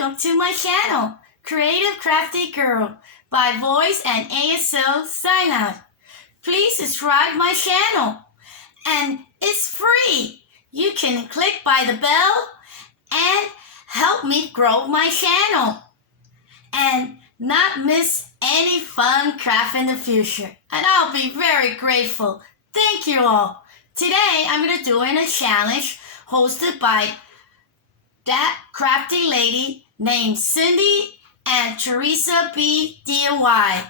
welcome to my channel, Creative Crafty Girl, by voice and ASL sign out. Please subscribe my channel, and it's free. You can click by the bell and help me grow my channel and not miss any fun craft in the future. And I'll be very grateful. Thank you all. Today I'm going to do a challenge hosted by that crafty lady named Cindy and Theresa B DIY.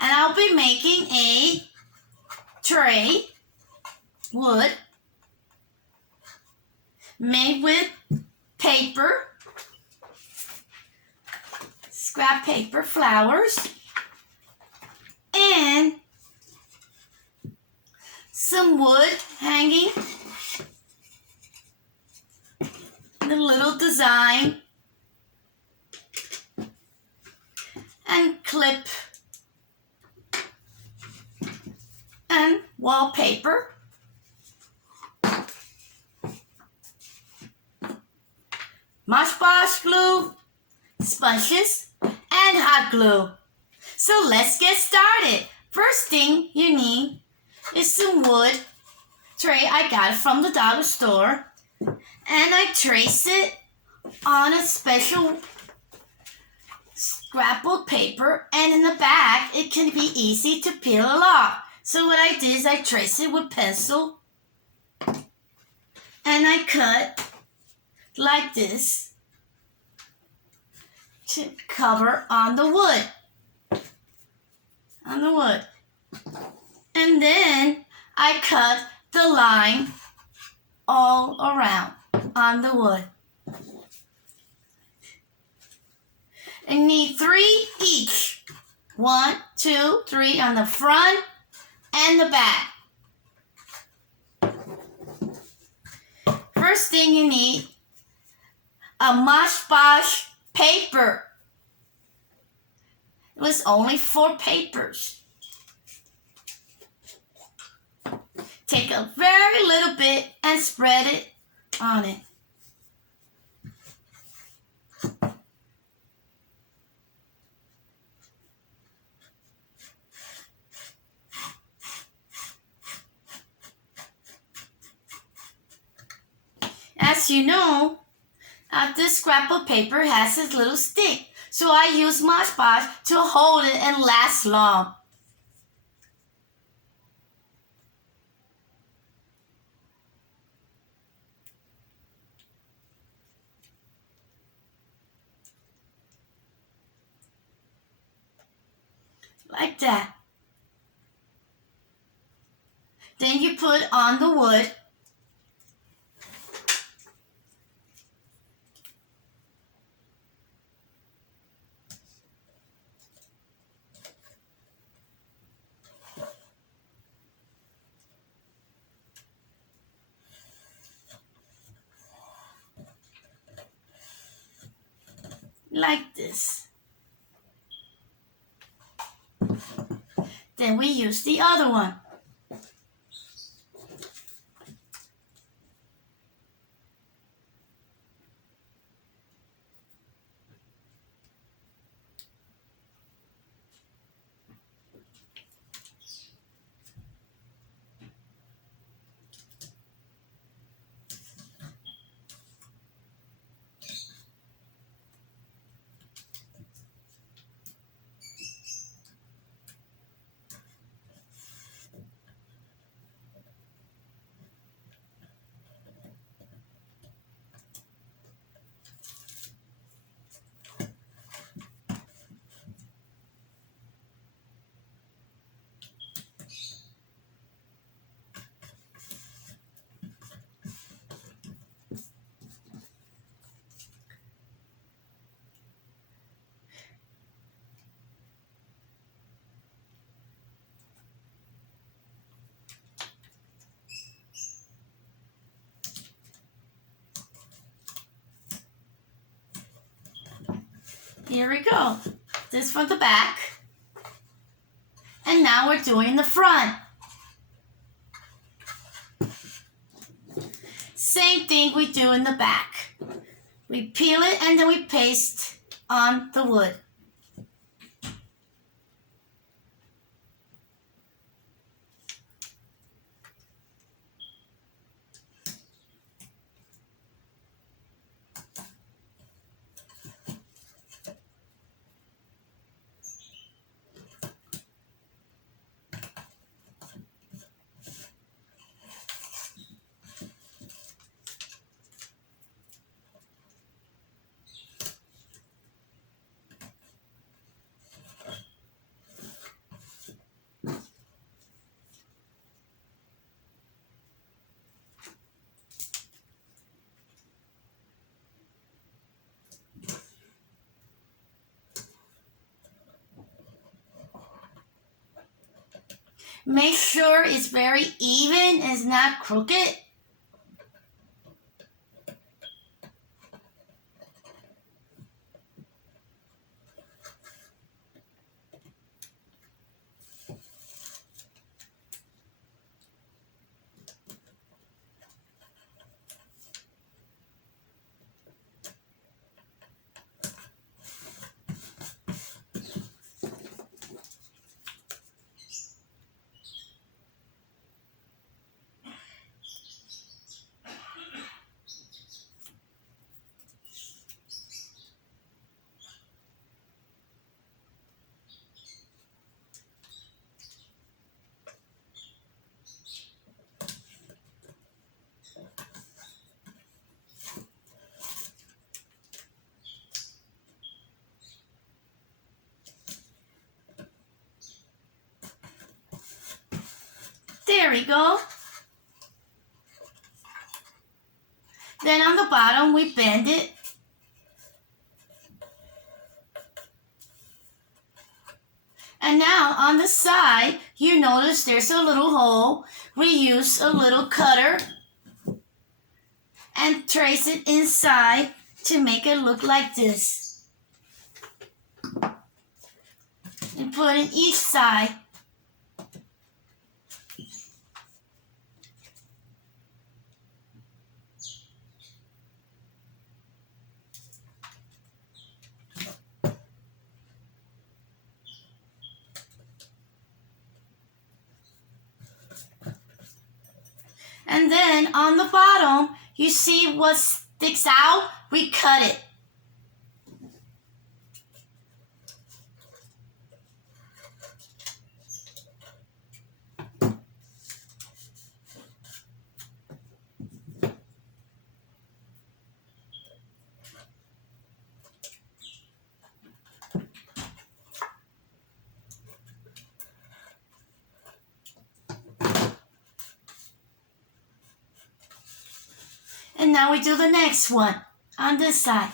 And I'll be making a tray, wood, made with paper, scrap paper, flowers, and some wood hanging, the little design, and clip, and wallpaper, Mod Podge glue, sponges, and hot glue. So let's get started. First thing you need is some wood tray. I got it from the dollar store, and I trace it on a special scrapbook paper, and in the back it can be easy to peel it off. So what I did is I trace it with pencil, and I cut like this to cover on the wood. And then I cut the line all around on the wood. I need 3 each. 1, 2, 3 on the front and the back. First thing you need, a Mod Podge paper. It was only 4 papers. Take a very little bit and spread it on it. As you know, this scrapbook paper has this little stick, so I use Mod Podge to hold it and last long. Like that. Then you put on the wood. Like this. Then we use the other one. Here we go. This for the back. And now we're doing the front. Same thing we do in the back. We peel it and then we paste on the wood. Make sure it's very even and it's not crooked. There we go. Then on the bottom, we bend it. And now on the side, you notice there's a little hole. We use a little cutter and trace it inside to make it look like this. And put in each side. And then on the bottom, you see what sticks out? We cut it. And now we do the next one on this side.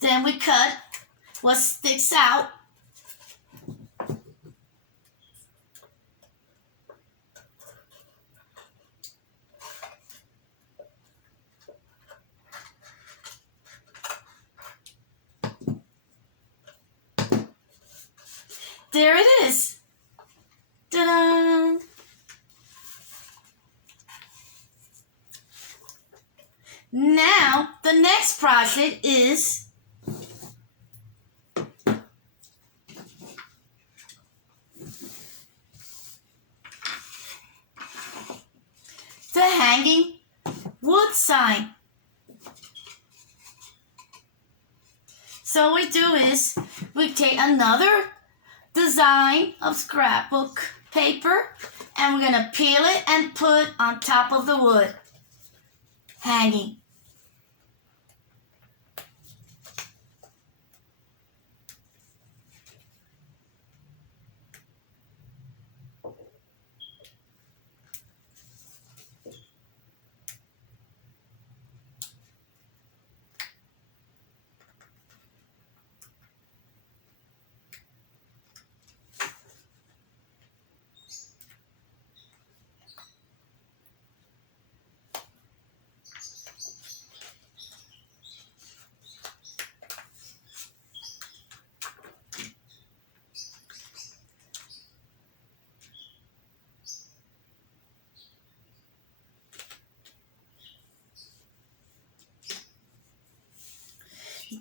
Then we cut what sticks out. There it is. Ta-da! Now, the next project is the hanging wood sign. So what we do is we take another design of scrapbook paper and we're going to peel it and put on top of the wood hanging.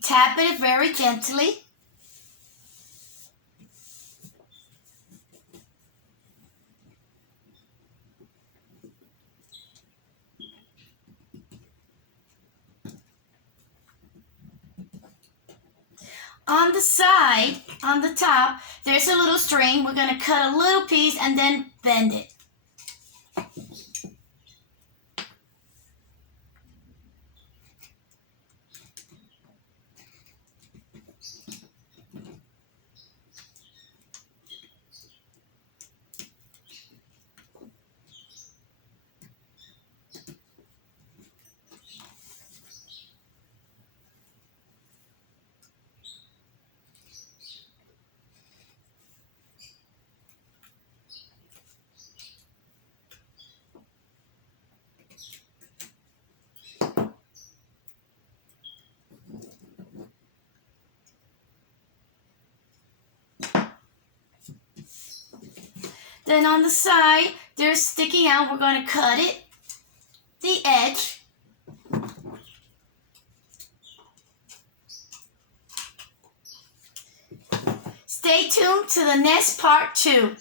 tap it very gently. On the side, on the top, there's a little string. We're going to cut a little piece and then bend it. Then on the side, there's sticking out. We're going to cut it, the edge. Stay tuned to the next part 2.